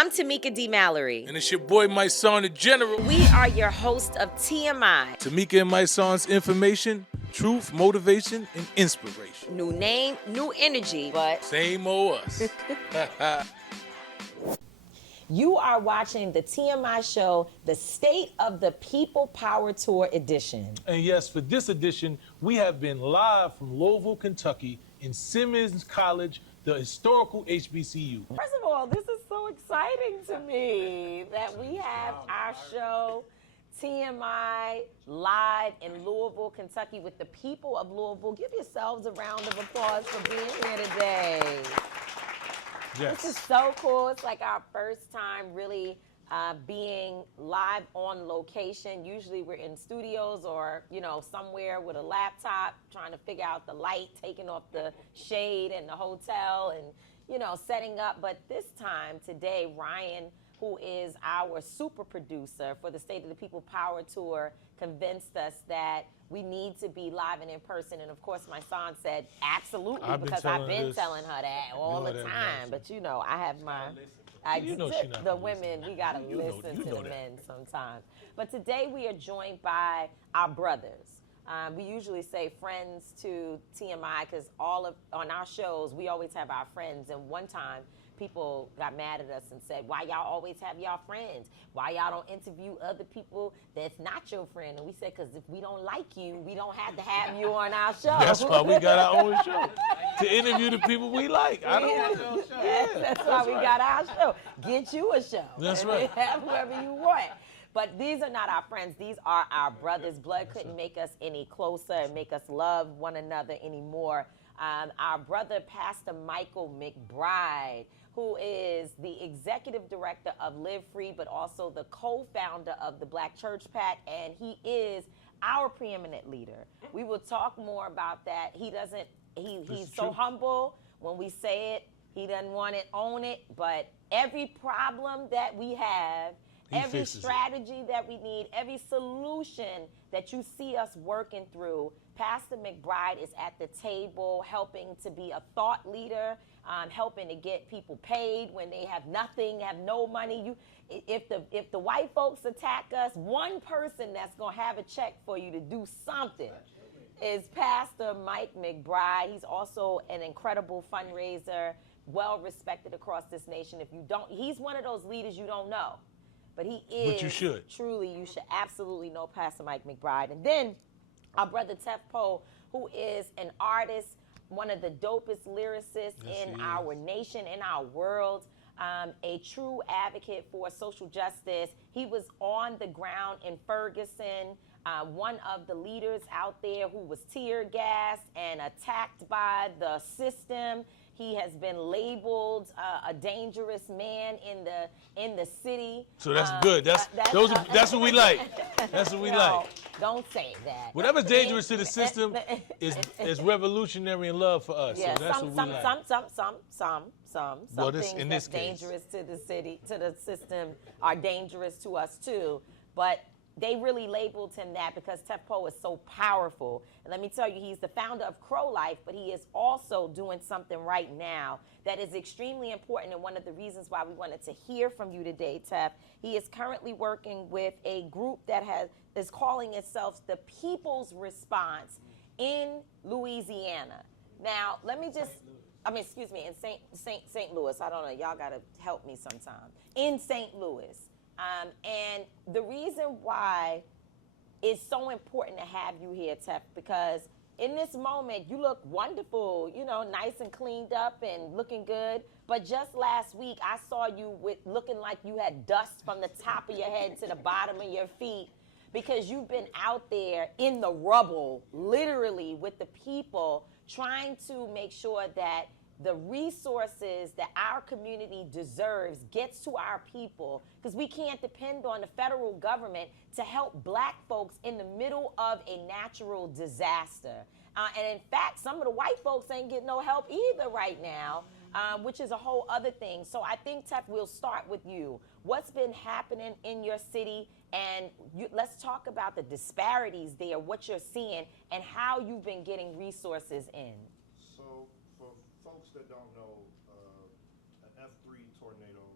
I'm Tamika D. Mallory. And it's your boy Mysonne, the General. We are your host of TMI. Tamika and Mysonne's information, truth, motivation, and inspiration. New name, new energy, but same old us. You are watching the TMI show, the State of the People Power Tour edition. And yes, for this edition, we have been live from Louisville, Kentucky, in Simmons College, the historical HBCU. First of all, this is so exciting to me that we have our show, TMI, live in Louisville, Kentucky, with the people of Louisville. Give yourselves a round of applause for being here today. Yes. This is so cool. It's like our first time really being live on location. Usually we're in studios or, somewhere with a laptop trying to figure out the light, taking off the shade in the hotel and, setting up. But this time today, Ryan, who is our super producer for the State of the People Power Tour, convinced us that we need to be live and in person. And of course, my son said, absolutely, because I've been telling her that all the time. But I have my, the women, we got to listen to the men sometimes. But today we are joined by our brothers. We usually say friends to TMI because on our shows, we always have our friends. And one time, people got mad at us and said, why y'all always have y'all friends? Why y'all don't interview other people that's not your friend? And we said, because if we don't like you, we don't have to have you on our show. That's why we got our own show, to interview the people we like. I don't know. That's why we got our show. Get you a show. That's right. Have whoever you want. But these are not our friends. These are our brothers. Blood couldn't make us any closer and make us love one another anymore. Our brother, Pastor Michael McBride, who is the executive director of Live Free, but also the co-founder of the Black Church PAC, and he is our preeminent leader. We will talk more about that. He's so humble. When we say it, he doesn't want to own it, but every problem that we have, every strategy that we need, every solution that you see us working through, Pastor McBride is at the table helping to be a thought leader, helping to get people paid when they have nothing, have no money. If the white folks attack us, one person that's going to have a check for you to do something is Pastor Mike McBride. He's also an incredible fundraiser, well respected across this nation. If you don't, he's one of those leaders you don't know. But he is. But you should. Truly, you should absolutely know Pastor Mike McBride. And then our brother Pt2, who is an artist, one of the dopest lyricists in our nation, in our world, a true advocate for social justice. He was on the ground in Ferguson, one of the leaders out there who was tear gassed and attacked by the system. He has been labeled a dangerous man in the city. So that's good. That's what we like. That's what we like. Don't say that. Whatever's dangerous to the system is revolutionary in love for us. Yeah, so that's what we like. Some well, things in that's this case. dangerous to the city, to the system, are dangerous to us too. But they really labeled him that because Pt2 is so powerful. And let me tell you, he's the founder of Pro-Life, but he is also doing something right now that is extremely important, and one of the reasons why we wanted to hear from you today, Tef. He is currently working with a group that is calling itself the People's Response in Louisiana. Now, in St. Louis. I don't know, y'all gotta help me sometime. In St. Louis. And the reason why it's so important to have you here, Tef, because in this moment, you look wonderful, nice and cleaned up and looking good. But just last week, I saw you looking like you had dust from the top of your head to the bottom of your feet because you've been out there in the rubble, literally with the people, trying to make sure that the resources that our community deserves gets to our people, because we can't depend on the federal government to help black folks in the middle of a natural disaster. And in fact, some of the white folks ain't getting no help either right now, which is a whole other thing. So I think, Tef, we'll start with you. What's been happening in your city? And let's talk about the disparities there, what you're seeing, and how you've been getting resources in. So for folks that don't know, an F3 tornado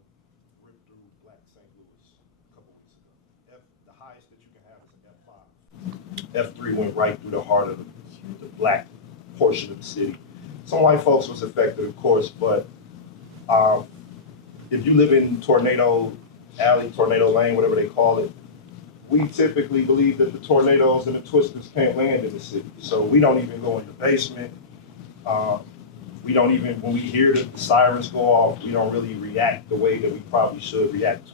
F3 went right through the heart of the black portion of the city. Some white folks was affected, of course, but if you live in Tornado Alley, Tornado Lane, whatever they call it, we typically believe that the tornadoes and the twisters can't land in the city. So we don't even go in the basement. We don't even, when we hear the sirens go off, we don't really react the way that we probably should react to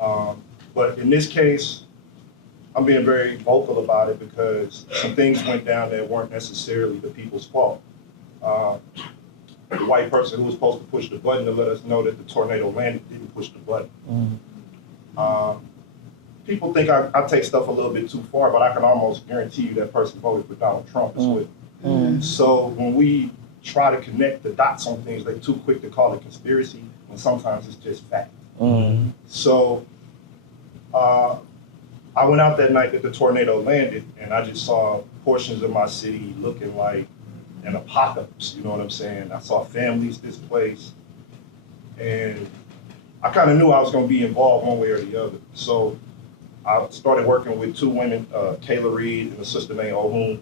them. But in this case, I'm being very vocal about it because some things went down that weren't necessarily the people's fault. The white person who was supposed to push the button to let us know that the tornado landed didn't push the button. People think I take stuff a little bit too far, but I can almost guarantee you that person voted for Donald Trump as well. So when we try to connect the dots on things, they're too quick to call it conspiracy, and sometimes it's just fact. So I went out that night that the tornado landed, and I just saw portions of my city looking like an apocalypse, you know what I'm saying? I saw families displaced, and I kind of knew I was going to be involved one way or the other. So I started working with two women, Kayla Reed and a sister named Ohun,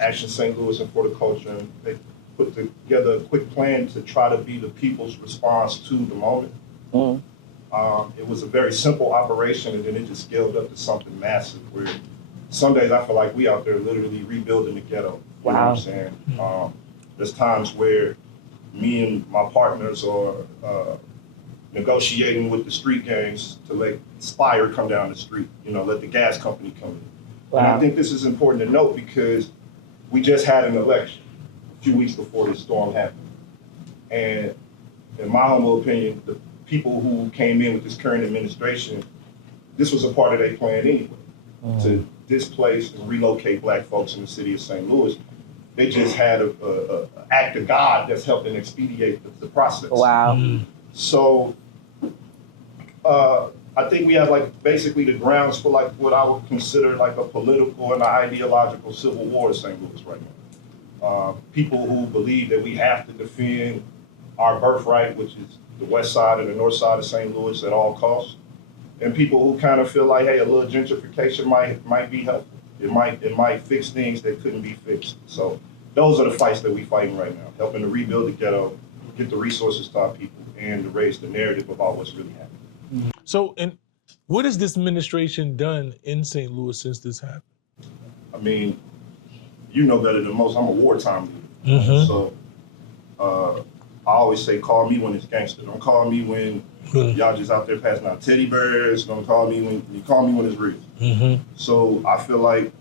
Action St. Louis and Horticulture, and they put together a quick plan to try to be the people's response to the moment. It was a very simple operation, and then it just scaled up to something massive where some days I feel like we out there literally rebuilding the ghetto. You know what I'm saying? There's times where me and my partners are negotiating with the street gangs to let Spire come down the street, you know, let the gas company come in. And I think this is important to note because we just had an election a few weeks before this storm happened. And in my humble opinion, the people who came in with this current administration, this was a part of their plan anyway, to displace and relocate black folks in the city of St. Louis. They just had an act of God that's helping expedite the process. So I think we have like basically the grounds for like what I would consider like a political and ideological civil war in St. Louis right now. People who believe that we have to defend our birthright, which is the west side and the north side of St. Louis at all costs. And people who kind of feel like, hey, a little gentrification might be helpful. It might fix things that couldn't be fixed. So those are the fights that we're fighting right now, helping to rebuild the ghetto, get the resources to our people, and to raise the narrative about what's really happening. So, and what has this administration done in St. Louis since this happened? I mean, you know better than most. I'm a wartime leader. So I always say, call me when it's gangster. Don't call me when y'all just out there passing out teddy bears. Don't call me when you call me when it's real. So I feel like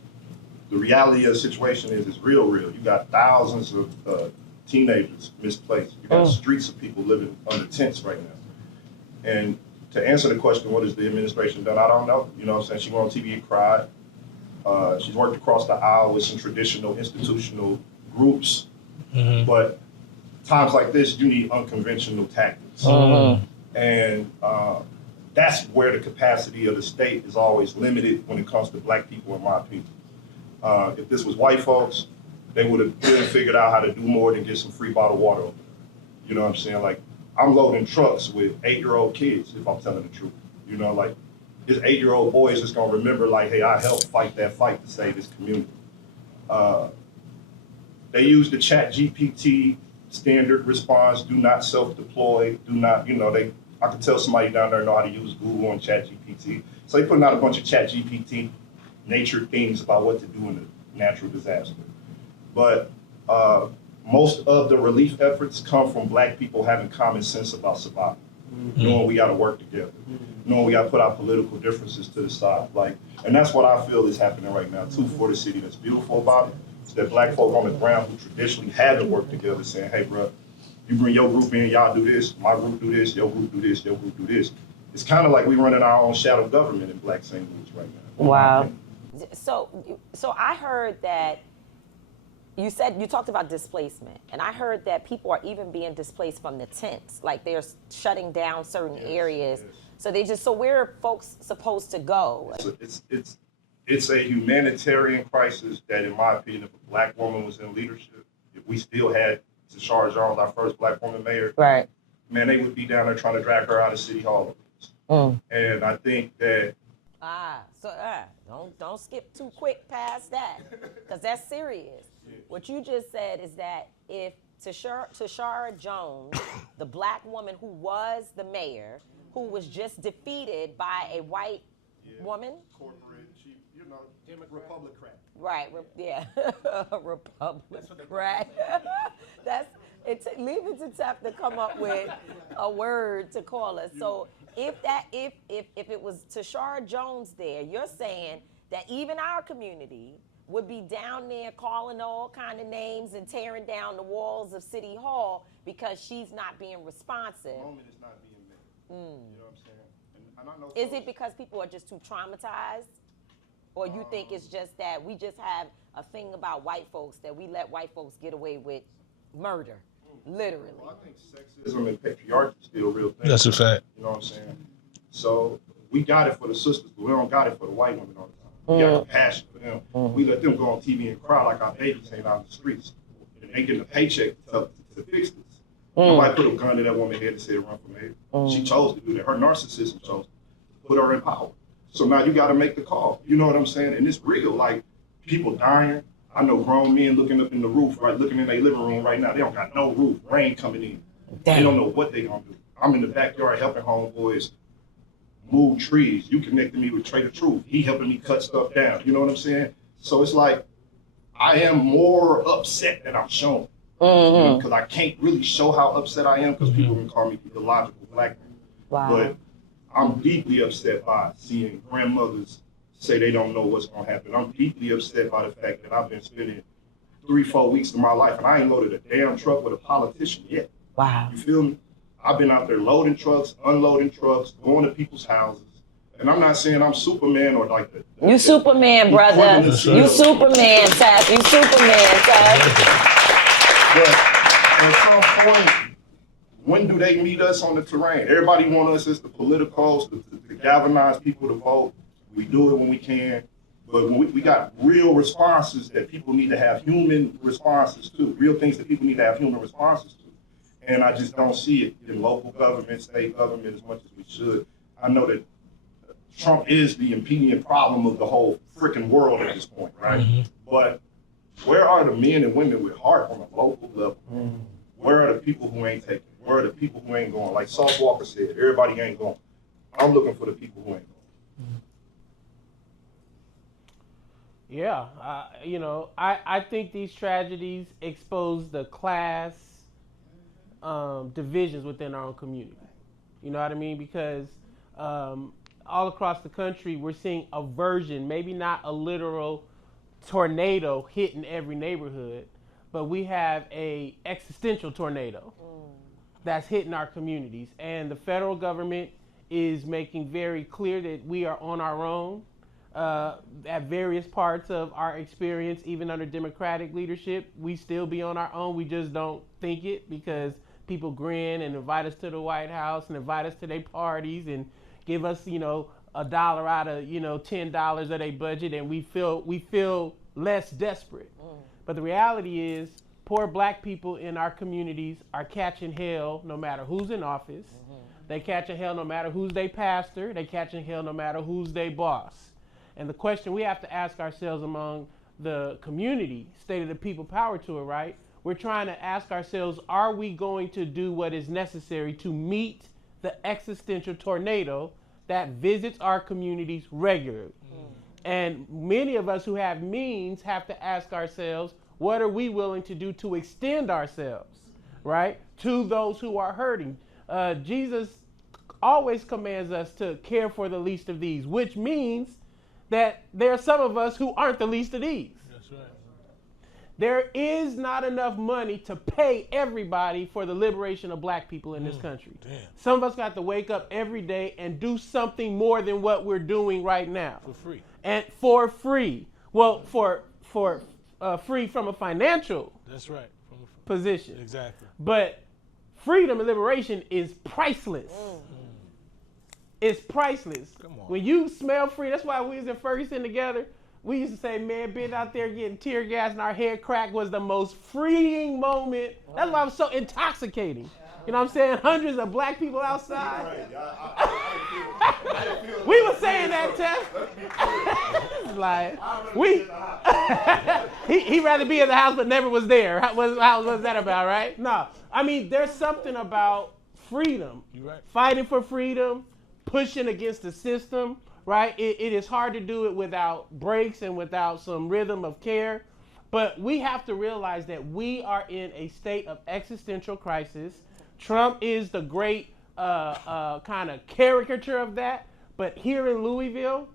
the reality of the situation is it's real. You got thousands of teenagers misplaced. You got streets of people living under tents right now. And to answer the question, what has the administration done? I don't know. You know what I'm saying? She went on TV and cried. She's worked across the aisle with some traditional institutional groups. But times like this, you need unconventional tactics. And that's where the capacity of the state is always limited when it comes to black people, in my opinion. If this was white folks, they would have really figured out how to do more than get some free bottled water over there. You know what I'm saying? Like, I'm loading trucks with 8-year-old kids, if I'm telling the truth. You know, like, this 8-year-old boy is just gonna remember, like, hey, I helped fight that fight to save this community. They use the Chat-GPT standard response, do not self-deploy, do not, you know, I could tell somebody down there know how to use Google and Chat-GPT. So they putting out a bunch of Chat-GPT nature things about what to do in a natural disaster. But most of the relief efforts come from black people having common sense about survival, knowing we gotta work together, knowing we gotta put our political differences to the side. Like, and that's what I feel is happening right now too for the city. That's beautiful about it. It's that black folk on the ground who traditionally had to work together saying, hey, bro, you bring your group in, y'all do this, my group do this, your group do this, your group do this. It's kind of like we running our own shadow government in Black St. Louis right now. Wow. So I heard that you talked about displacement, and I heard that people are even being displaced from the tents, like they're shutting down certain areas. Yes. So where are folks supposed to go? It's a humanitarian crisis that, in my opinion, if a black woman was in leadership, if we still had Tashara Jones, our first black woman mayor, man, they would be down there trying to drag her out of City Hall. And I think that So don't skip too quick past that, because that's serious. What you just said is that if Tashara Jones, the black woman who was the mayor, who was just defeated by a white woman, Corporate, Republican. right? Republican. That's it. Leave it to Tef to come up with a word to call us. So if it was Tashara Jones there, you're saying that even our community would be down there calling all kind of names and tearing down the walls of City Hall because she's not being responsive. The moment is not being met. You know what I'm saying? And I know Is it because people are just too traumatized? Or you think it's just that we just have a thing about white folks that we let white folks get away with murder, literally? Well, I think sexism and patriarchy is still real things. That's a fact. You know what I'm saying? So we got it for the sisters, but we don't got it for the white women all the time. We got compassion for them. We let them go on TV and cry like our babies ain't out in the streets. And they getting a paycheck to fix this. Nobody put a gun to that woman's head and said run for mayor. She chose to do that. Her narcissism chose to put her in power. So now you got to make the call. You know what I'm saying? And it's real. Like, people dying. I know grown men looking up in the roof, right, looking in their living room right now. They don't got no roof. Rain coming in. They don't know what they gonna do. I'm in the backyard helping homeboys move trees. You connected me with Trader Truth. He helping me cut stuff down. You know what I'm saying? So it's like, I am more upset than I'm showing. Because I can't really show how upset I am because people can call me the illogical black man. Wow. But I'm deeply upset by seeing grandmothers say they don't know what's going to happen. I'm deeply upset by the fact that I've been spending 3-4 weeks of my life and I ain't loaded a damn truck with a politician yet. Wow. You feel me? I've been out there loading trucks, unloading trucks, going to people's houses. And I'm not saying I'm Superman or like that. You Superman, brother. You Superman, Tef. You Superman, Tef. But at some point, when do they meet us on the terrain? Everybody want us as the politicals to galvanize people to vote. We do it when we can. But when we got real responses that people need to have human responses to, real things that people need to have human responses to. And I just don't see it in local government, state government as much as we should. I know that Trump is the impeding problem of the whole freaking world at this point, right? But where are the men and women with heart on a local level? Where are the people who ain't taking? Where are the people who ain't going? Like Sauce Walker said, everybody ain't going. I'm looking for the people who ain't going. Yeah, I think these tragedies expose the class divisions within our own community. You know what I mean? Because all across the country, we're seeing a version, maybe not a literal tornado hitting every neighborhood, but we have a existential tornado that's hitting our communities. And the federal government is making very clear that we are on our own at various parts of our experience. Even under Democratic leadership, we still be on our own. We just don't think it because people grin and invite us to the White House and invite us to their parties and give us, $1 out of, $10 of their budget, and we feel less desperate. But the reality is, poor black people in our communities are catching hell no matter who's in office. They catching hell no matter who's they pastor. They catching hell no matter who's they boss. And the question we have to ask ourselves among the community, state of the people, power to it, right? We're trying to ask ourselves, are we going to do what is necessary to meet the existential tornado that visits our communities regularly? And many of us who have means have to ask ourselves, what are we willing to do to extend ourselves, right, to those who are hurting? Jesus always commands us to care for the least of these, which means that there are some of us who aren't the least of these. That's right. There is not enough money to pay everybody for the liberation of black people in this country. Damn. Some of us got to wake up every day and do something more than what we're doing right now. For free. And for free. Well, for free from a financial That's right. position. Exactly. But freedom and liberation is priceless. It's priceless. Come on. When you smell free, that's why we was in Ferguson together. We used to say, man, being out there getting tear gas and our head cracked was the most freeing moment. That's why it was so intoxicating. You know what I'm saying? Hundreds of black people outside. Right. I didn't feel We were saying that, Tess. Like, he'd rather be in the house but never was there. What's that about, right? No. I mean, there's something about freedom. You're right. Fighting for freedom, pushing against the system, right? It is hard to do it without breaks and without some rhythm of care. But we have to realize that we are in a state of existential crisis. Trump is the great kind of caricature of that. But here in Louisville,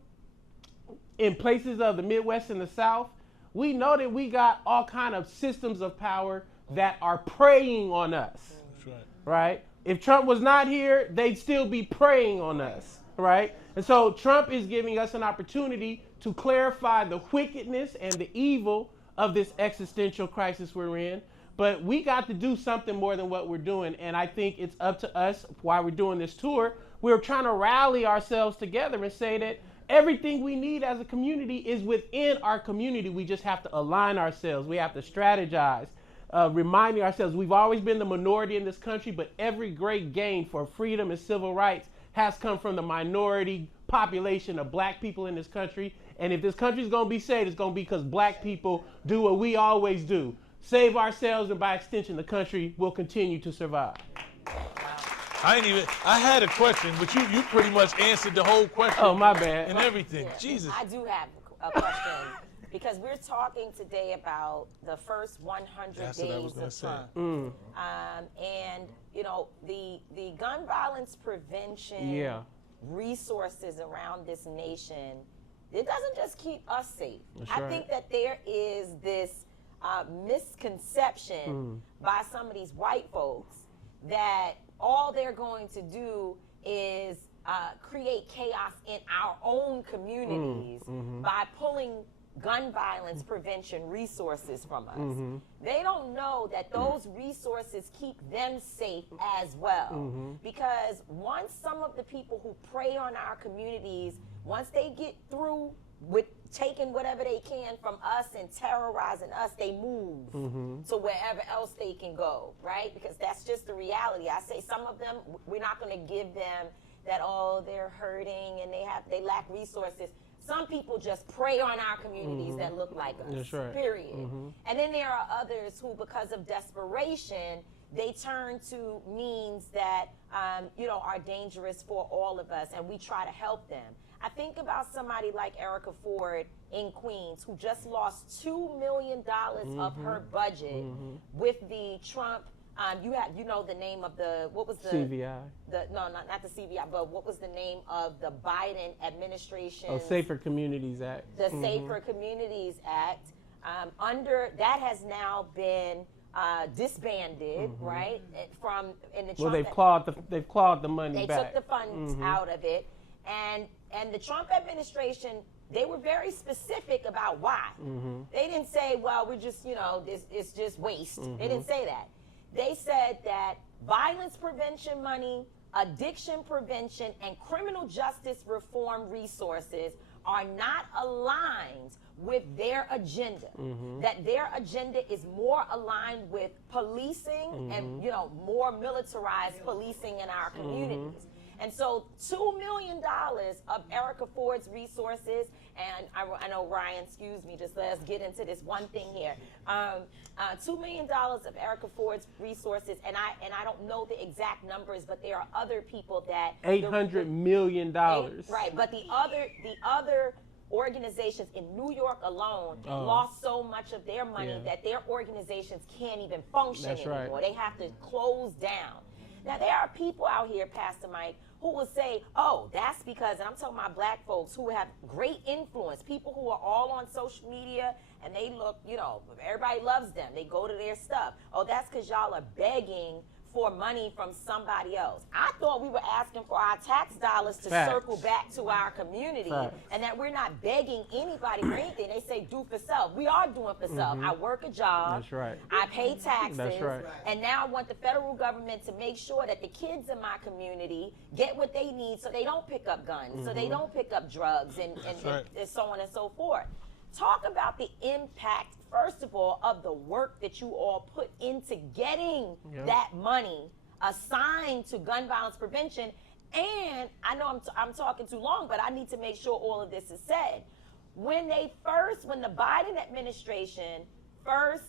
in places of the Midwest and the South, we know that we got all kind of systems of power that are preying on us. That's right. Right? If Trump was not here, they'd still be preying on us. Right? And so Trump is giving us an opportunity to clarify the wickedness and the evil of this existential crisis we're in. But we got to do something more than what we're doing. And I think it's up to us, while we're doing this tour, we're trying to rally ourselves together and say that everything we need as a community is within our community. We just have to align ourselves. We have to strategize, reminding ourselves we've always been the minority in this country, but every great gain for freedom and civil rights has come from the minority population of black people in this country. And if this country is going to be saved, it's going to be because black people do what we always do. Save ourselves, and by extension, the country will continue to survive. I had a question, but you pretty much answered the whole question. Oh, my bad. And everything. Yeah. Jesus. I do have a question because we're talking today about the first 100 That's what I was days gonna of say. Trump. And, you know, the gun violence prevention resources around this nation, it doesn't just keep us safe. That's I right. think that there is this misconception by some of these white folks that all they're going to do is create chaos in our own communities by pulling gun violence prevention resources from us. They don't know that those resources keep them safe as well. Because once some of the people who prey on our communities, once they get through with taking whatever they can from us and terrorizing us, they move to wherever else they can go, right? Because that's just the reality. I say some of them, we're not going to give them that, oh, they're hurting and they lack resources. Some people just prey on our communities that look like us, That's right. period. And then there are others who, because of desperation, they turn to means that, you know, are dangerous for all of us, and we try to help them. I think about somebody like Erica Ford in Queens, who just lost $2 million of her budget with the Trump. You know the name of the, what was the CVI. No, not the CVI, but what was the name of the Biden administration? Oh, Safer Communities Act. The Safer Communities Act. Under that has now been disbanded, right? From in the Trump. Well, they've clawed the money they back. took the funds out of it, and the Trump administration, they were very specific about why. They didn't say, well, we're just, you know, it's just waste. They didn't say that. They said that violence prevention money, addiction prevention, and criminal justice reform resources are not aligned with their agenda. That their agenda is more aligned with policing and, you know, more militarized policing in our communities. And so $2 million of Erica Ford's resources, and I know Ryan, excuse me, just let us get into this one thing here. $2 million of Erica Ford's resources, and I don't know the exact numbers, but there are other people that $800 million. Right, but the other organizations in New York alone lost so much of their money that their organizations can't even function anymore. Right. They have to close down. Now, there are people out here, Pastor Mike, who will say, oh, that's because, and I'm talking about black folks who have great influence, people who are all on social media and they look, you know, everybody loves them. They go to their stuff. Oh, that's because y'all are begging for money from somebody else. I thought we were asking for our tax dollars to circle back to our community and that we're not begging anybody for anything. They say do for self. We are doing for self. I work a job. That's right. I pay taxes. That's right. And now I want the federal government to make sure that the kids in my community get what they need so they don't pick up guns, so they don't pick up drugs and so on and so forth. Talk about the impact, first of all, of the work that you all put into getting that money assigned to gun violence prevention. And I know I'm talking too long, but I need to make sure all of this is said. When the Biden administration first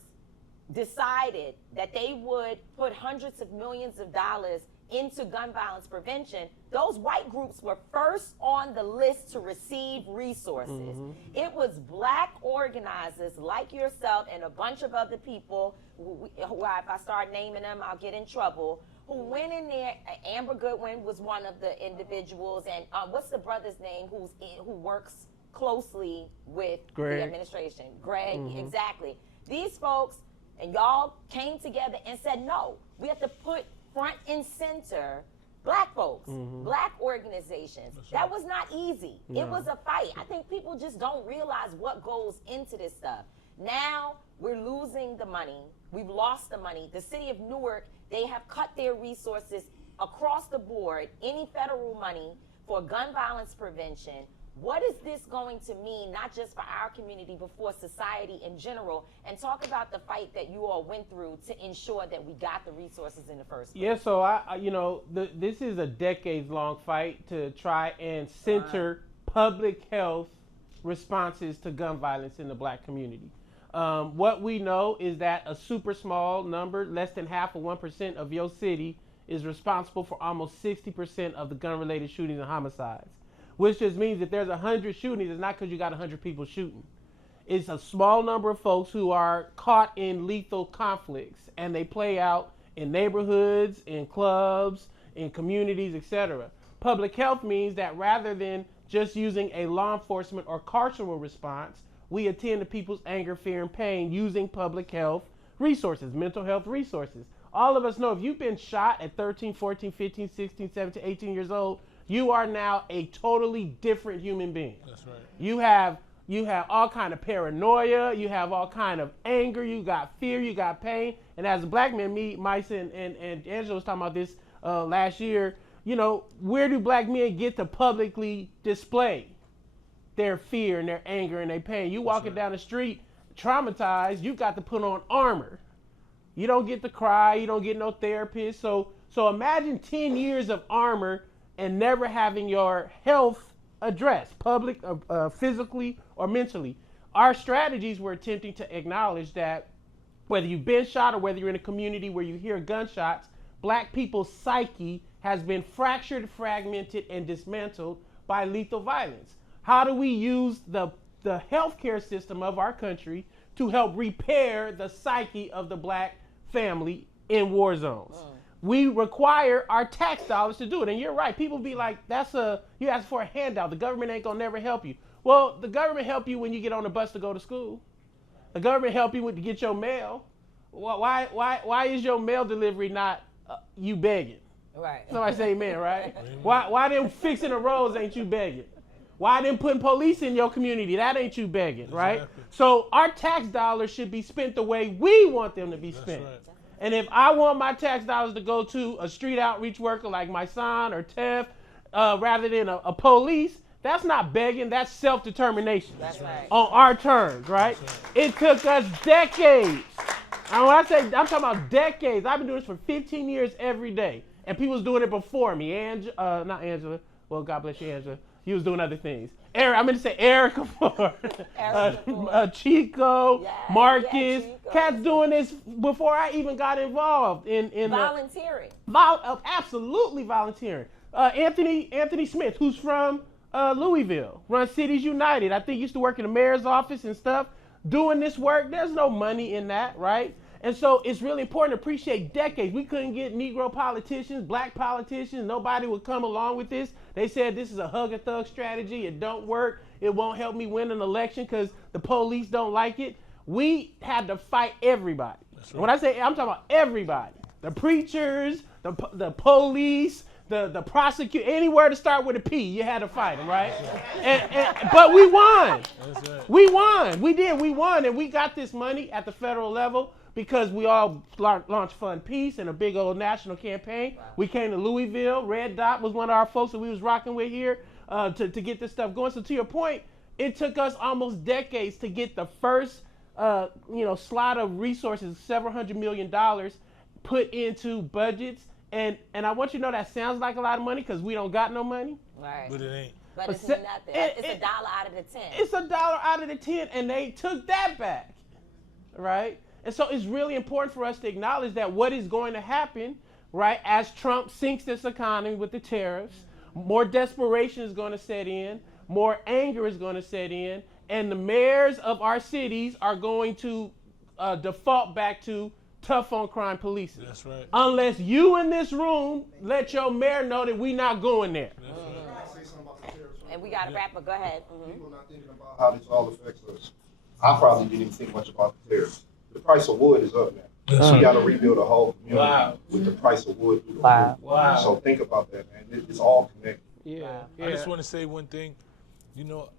decided that they would put hundreds of millions of dollars into gun violence prevention, those white groups were first on the list to receive resources. It was black organizers like yourself and a bunch of other people who if I start naming them, I'll get in trouble, who went in there. Amber Goodwin was one of the individuals, and what's the brother's name who works closely with Greg. the administration? Greg, exactly. These folks and y'all came together and said, no, we have to put front and center black folks, black organizations. That was not easy. No. It was a fight. I think people just don't realize what goes into this stuff. Now we're losing the money. We've lost the money. The city of Newark, they have cut their resources across the board, any federal money for gun violence prevention. What is this going to mean, not just for our community, but for society in general? And talk about the fight that you all went through to ensure that we got the resources in the first place. Yeah, so this is a decades-long fight to try and center public health responses to gun violence in the black community. What we know is that a super small number, less than half of 1% of your city, is responsible for almost 60% of the gun-related shootings and homicides. Which just means that there's 100 shootings, it's not because you got 100 people shooting. It's a small number of folks who are caught in lethal conflicts, and they play out in neighborhoods, in clubs, in communities, etc. Public health means that rather than just using a law enforcement or carceral response, we attend to people's anger, fear, and pain using public health resources, mental health resources. All of us know if you've been shot at 13, 14, 15, 16, 17, 18 years old, you are now a totally different human being. That's right. You have all kind of paranoia, you have all kind of anger, you got fear, you got pain. And as a black man, me, Mysonne, and Angela was talking about this last year, where do black men get to publicly display their fear and their anger and their pain? You walking down the street traumatized, you got to put on armor. You don't get to cry, you don't get no therapist. So imagine 10 years of armor and never having your health addressed, public, physically or mentally. Our strategies were attempting to acknowledge that whether you've been shot or whether you're in a community where you hear gunshots, black people's psyche has been fractured, fragmented, and dismantled by lethal violence. How do we use the healthcare system of our country to help repair the psyche of the black family in war zones? We require our tax dollars to do it. And you're right. People be like, you ask for a handout. The government ain't gonna never help you. Well, the government help you when you get on the bus to go to school. The government help you to get your mail. Why is your mail delivery not you begging? Right. Somebody say amen, right? Why them fixing the roads ain't you begging? Why them putting police in your community? That ain't you begging, right? Exactly. So our tax dollars should be spent the way we want them to be spent. That's right. And if I want my tax dollars to go to a street outreach worker like Mysonne or Tef, rather than a police, that's not begging, that's self-determination. That's right. On our terms, right? It took us decades. And when I'm talking about decades. I've been doing this for 15 years every day. And people was doing it before me. Not Angela. Well, God bless you, Angela. He was doing other things. I'm going to say Erica Ford. Chico, yes, Marcus. Chico. Cats doing this before I even got involved in volunteering. Absolutely volunteering. Anthony Smith, who's from Louisville, runs Cities United. I think he used to work in the mayor's office and stuff. Doing this work, there's no money in that, right? And so it's really important to appreciate decades. We couldn't get Negro politicians, black politicians. Nobody would come along with this. They said this is a hug a thug strategy. It don't work. It won't help me win an election because the police don't like it. We had to fight everybody. Right. When I say I'm talking about everybody, the preachers, the police, the prosecutor, anywhere to start with a P, you had to fight them, right? But we won. Right. We won. We did. We won, and we got this money at the federal level because we all launched Fund Peace and a big old national campaign. Wow. We came to Louisville. Red Dot was one of our folks that we was rocking with here to get this stuff going. So to your point, it took us almost decades to get the first slot of resources, several $100 million put into budgets And I want you to know that sounds like a lot of money because we don't got no money. Right. But it ain't. But it's But nothing. it- It's it- $1 out of the 10. It's $1 out of the 10, and they took that back, right? And so it's really important for us to acknowledge that what is going to happen, right, as Trump sinks this economy with the tariffs, more desperation is going to set in, more anger is going to set in, and the mayors of our cities are going to default back to tough on crime policing. That's right. Unless you in this room let your mayor know that we not going there. That's right. And we got to wrap up. Go ahead. People not thinking about how this all affects us. I probably didn't even think much about the tariffs. The price of wood is up now. That's We right. got to rebuild a whole community Wow. with the price of wood. Wow. Wow. So think about that, man. It's all connected. Yeah. I just want to say one thing. You know,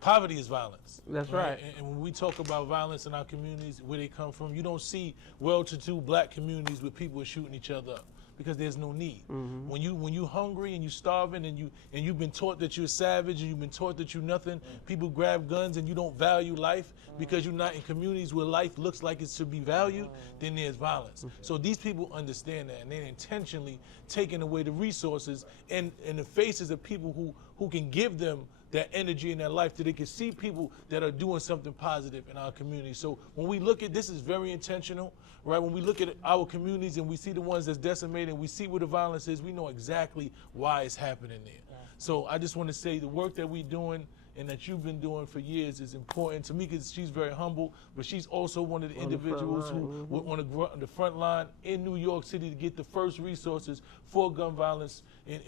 poverty is violence. That's right. And when we talk about violence in our communities, where they come from, you don't see well-to-do black communities where people are shooting each other up because there's no need. When you hungry and you starving and you've been taught that you're a savage and you've been taught that you're nothing, people grab guns and you don't value life because you're not in communities where life looks like it should be valued, then there's violence. So these people understand that, and they're intentionally taking away the resources in the faces of people who can give them that energy in their life, that they can see people that are doing something positive in our community. So when we look at this, is very intentional, right? When we look at our communities and we see the ones that's decimated and we see where the violence is, we know exactly why it's happening there. Yeah. So I just want to say the work that we're doing and that you've been doing for years is important. Tamika, she's very humble, but she's also one of the individuals who would want to grow on the front line in New York City to get the first resources for gun violence and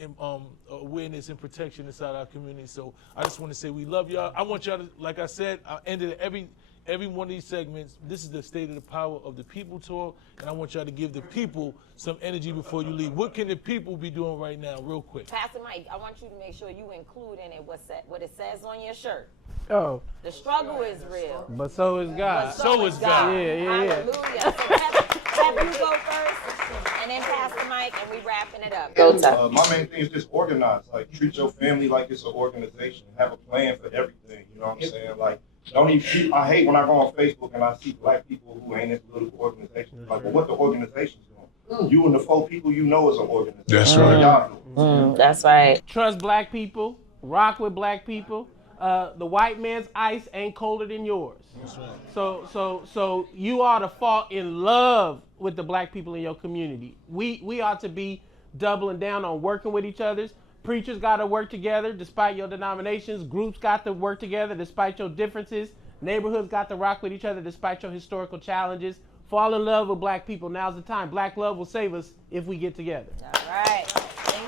awareness and protection inside our community. So I just want to say we love y'all. I want y'all to, like I said, I ended every one of these segments. This is the State of the Power of the People tour, and I want y'all to give the people some energy before you leave. What can the people be doing right now, real quick? Pastor Mike, I want you to make sure you include in it what it says on your shirt. Oh, The struggle is real. but so is God. So is God. Yeah. Hallelujah. So Pep, you go first, and then Pastor Mike, and we wrapping it up. Go, Tep. My main thing is just organize. Like, treat your family like it's an organization. Have a plan for everything. You know what I'm saying? Like, don't even. I hate when I go on Facebook and I see black people who ain't in political organizations. Like, well, what the organization's doing? You and the 4 people you know is an organization. That's What right. y'all doing? That's right. Trust black people. Rock with black people. The white man's ice ain't colder than yours. That's right. So you ought to fall in love with the black people in your community. We ought to be doubling down on working with each other. Preachers got to work together despite your denominations. Groups got to work together despite your differences. Neighborhoods got to rock with each other despite your historical challenges. Fall in love with black people. Now's the time. Black love will save us if we get together. All right.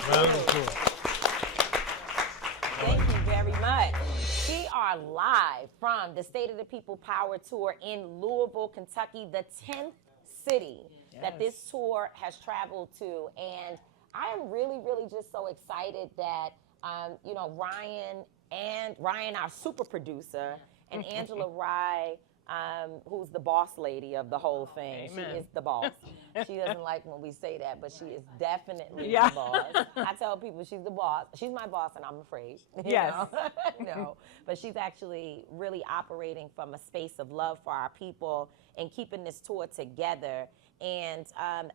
Round of Thank you. applause. Thank you very much. We are live from the State of the People Power Tour in Louisville, Kentucky, the 10th city that this tour has traveled to. And I am really, really just so excited that, Ryan, our super producer, and Angela Rye, who's the boss lady of the whole thing. Amen. She is the boss. She doesn't like when we say that, but she is definitely Yeah. the boss. I tell people she's the boss. She's my boss, and I'm afraid. you Yes. know? No, but she's actually really operating from a space of love for our people and keeping this tour together. And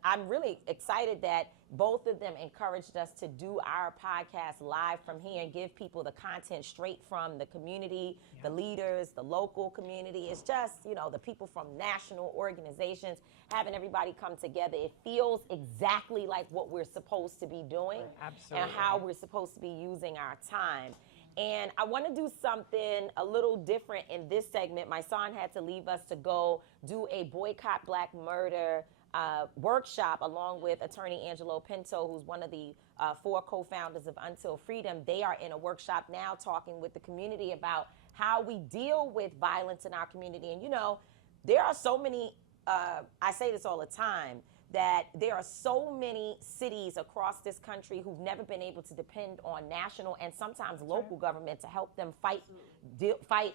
I'm really excited that both of them encouraged us to do our podcast live from here and give people the content straight from the community, the leaders, the local community. It's just, the people from national organizations, having everybody come together. It feels exactly like what we're supposed to be doing. Absolutely. And how we're supposed to be using our time. And I want to do something a little different in this segment. My son had to leave us to go do a Boycott Black Murder workshop along with attorney Angelo Pinto, who's one of the 4 co-founders of Until Freedom. They are in a workshop now talking with the community about how we deal with violence in our community. And, there are so many, I say this all the time, that there are so many cities across this country who've never been able to depend on national and sometimes local government to help them fight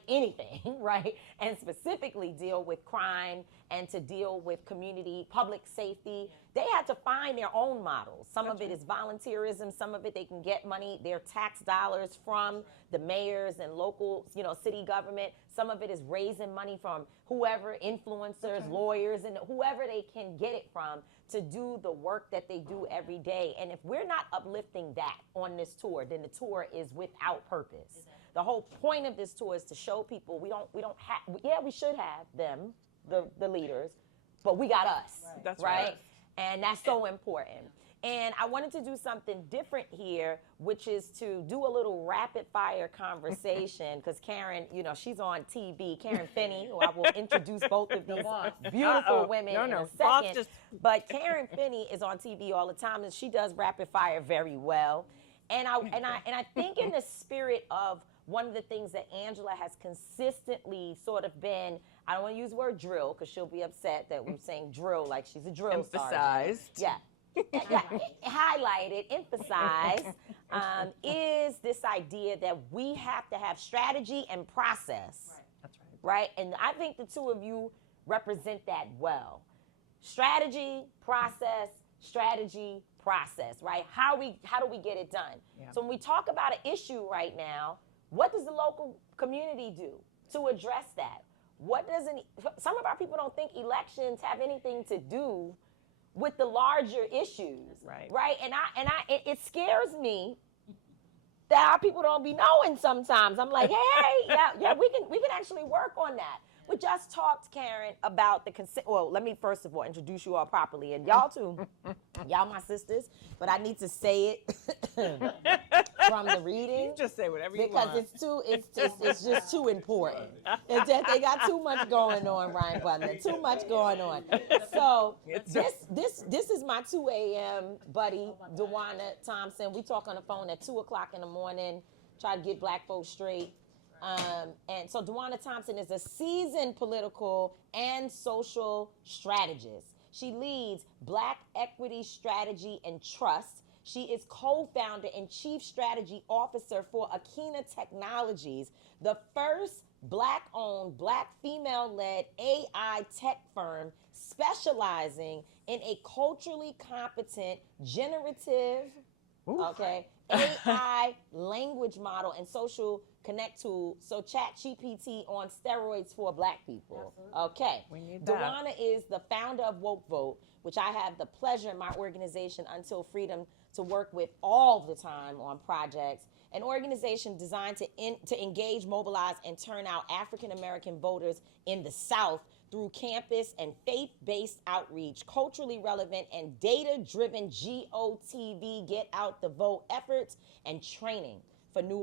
anything, right? And specifically deal with crime and to deal with community public safety. they had to find their own models. Some of it is volunteerism. Some of it they can get money, their tax dollars from the mayors and local, city government. Some of it is raising money from whoever, influencers, lawyers, and whoever they can get it from to do the work that they do every day. And if we're not uplifting that on this tour, then the tour is without purpose. The whole point of this tour is to show people we don't have, we should have them, the leaders, but we got us, That's right? And that's so important. And I wanted to do something different here, which is to do a little rapid fire conversation, because Karen, she's on TV. Karen Finney, who I will introduce both of these beautiful women in a second. But Karen Finney is on TV all the time, and she does rapid fire very well. And I think in the spirit of one of the things that Angela has consistently sort of been, I don't want to use the word drill because she'll be upset that we're saying drill like she's a drill sergeant. Yeah. Highlighted, emphasized, is this idea that we have to have strategy and process. That's right. Right? And I think the two of you represent that well. Strategy, process, right? How do we get it done? Yeah. So when we talk about an issue right now, what does the local community do to address that? Some of our people don't think elections have anything to do with the larger issues, right? And it scares me that our people don't be knowing sometimes. I'm like, hey, yeah, we can actually work on that. We just talked, Karen, about the consent. Well, let me first of all introduce you all properly, and y'all too. Y'all my sisters, but I need to say it from the reading. You just say whatever you because want. it's just too important. It's just, they got too much going on, Ryan Butler. Too much going on. So this is my 2 a.m. buddy, DeWanda Thompson. We talk on the phone at 2:00 in the morning. Try to get black folks straight. And so DeWanda Thompson is a seasoned political and social strategist. She leads Black Equity Strategy and Trust. She is co-founder and chief strategy officer for Akina Technologies, the first Black-owned, Black female-led AI tech firm specializing in a culturally competent, generative, AI language model and social connect tool, so ChatGPT on steroids for Black people. Absolutely. Okay. We need that. DeWanda is the founder of Woke Vote, which I have the pleasure in my organization, Until Freedom, to work with all the time on projects. An organization designed to engage, mobilize, and turn out African American voters in the South through campus and faith-based outreach, culturally relevant and data-driven GOTV, get out the vote efforts, and training for new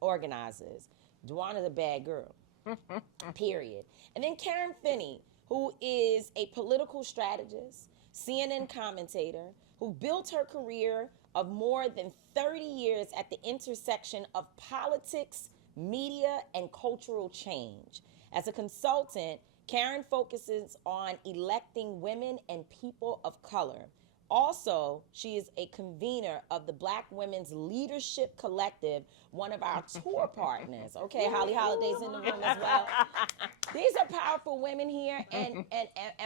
organizers. DeWanda's a bad girl, period. And then Karen Finney, who is a political strategist, CNN commentator, who built her career of more than 30 years at the intersection of politics, media, and cultural change. As a consultant, Karen focuses on electing women and people of color. Also, she is a convener of the Black Women's Leadership Collective, one of our tour partners. Okay, Holly Holiday's in the room as well. These are powerful women here, and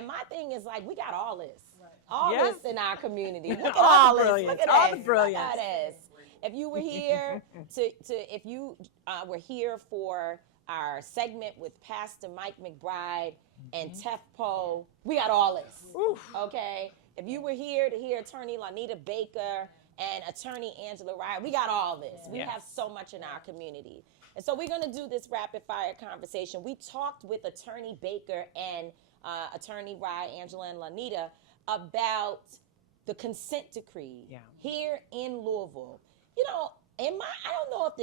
my thing is like, we got all this. All this in our community. Look at all this. Look at all the this. brilliance. Look at this. If you were here if you were here for our segment with Pastor Mike McBride and Tef Poe, we got all this. Okay. If you were here to hear Attorney Lanita Baker and Attorney Angela Ryan, we got all this. We have so much in our community. And so we're going to do this rapid fire conversation. We talked with Attorney Baker and Attorney Ryan, Angela, and Lanita about the consent decree here in Louisville. You know, I don't know if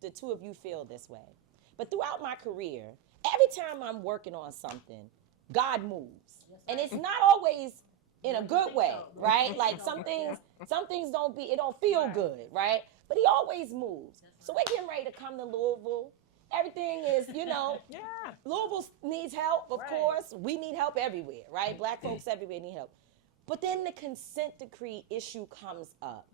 the two of you feel this way, but throughout my career, every time I'm working on something, God moves. And it's not always in a good way, right? Like some things don't feel good, right? But he always moves. So we're getting ready to come to Louisville. Everything is, Louisville needs help, of course. We need help everywhere, right? Black folks everywhere need help. But then the consent decree issue comes up.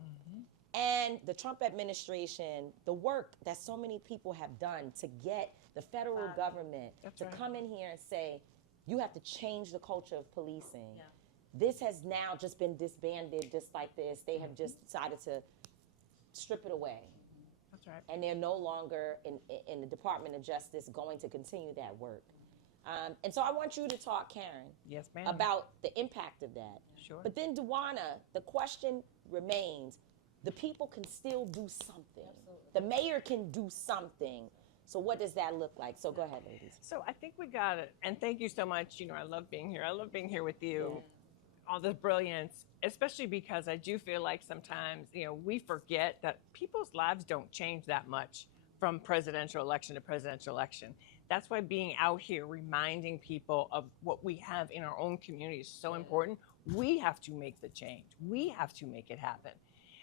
And the Trump administration, the work that so many people have done to get the federal government to come in here and say, you have to change the culture of policing. this has now just been disbanded just like this. They have just decided to strip it away. That's right. And they're no longer in the Department of Justice going to continue that work. And so I want you to talk, Karen, Yes, ma'am. about the impact of that. Sure. But then, Dewana, the question remains, the people can still do something. Absolutely. The mayor can do something. So what does that look like? So go ahead, ladies. So I think we got it. And thank you so much. You know, I love being here. I love being here with you. Yeah. All this brilliance, especially because I do feel like sometimes, you know, we forget that people's lives don't change that much from presidential election to presidential election. That's why being out here reminding people of what we have in our own community is so important. We have to make the change. We have to make it happen.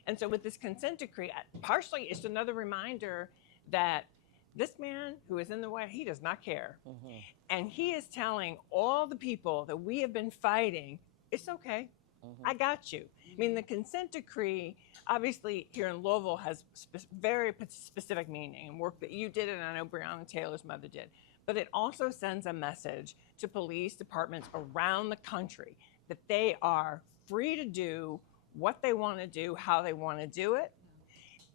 And so with this consent decree, partially it's another reminder that this man who is in the White House, he does not care. Mm-hmm. And he is telling all the people that we have been fighting, it's okay. Mm-hmm. I got you. I mean, the consent decree, obviously here in Louisville, has very specific meaning and work that you did, and I know Breonna Taylor's mother did. But it also sends a message to police departments around the country that they are free to do what they want to do, how they want to do it.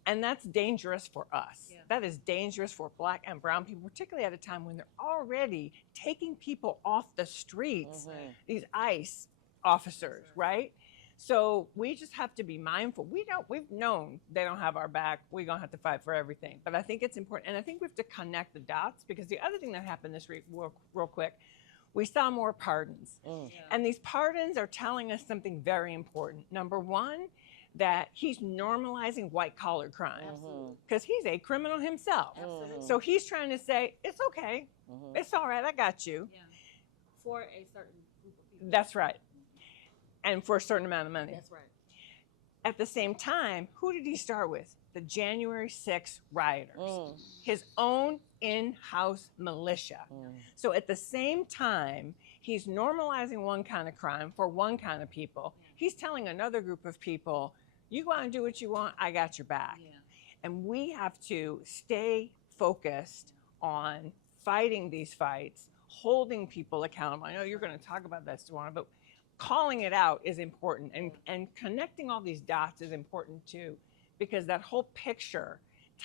And that's dangerous for us. Yeah. That is dangerous for Black and brown people, particularly at a time when they're already taking people off the streets, mm-hmm. these ICE officers, right? So we just have to be mindful. We've known they don't have our back. We're gonna have to fight for everything. But I think it's important, and I think we have to connect the dots, because the other thing that happened this week, real quick, we saw more pardons. Mm. Yeah. And these pardons are telling us something very important. Number one, that he's normalizing white collar crime, because he's a criminal himself. Absolutely. So he's trying to say, it's okay, it's all right, I got you. Yeah. For a certain group of people. That's right. And for a certain amount of money. That's right. At the same time, who did he start with? The January 6th rioters, his own in-house militia. So at the same time, he's normalizing one kind of crime for one kind of people. He's telling another group of people, you want to do what you want, I got your back. Yeah. And we have to stay focused on fighting these fights, holding people accountable. I know you're going to talk about that, Dewana, but calling it out is important, and connecting all these dots is important too, because that whole picture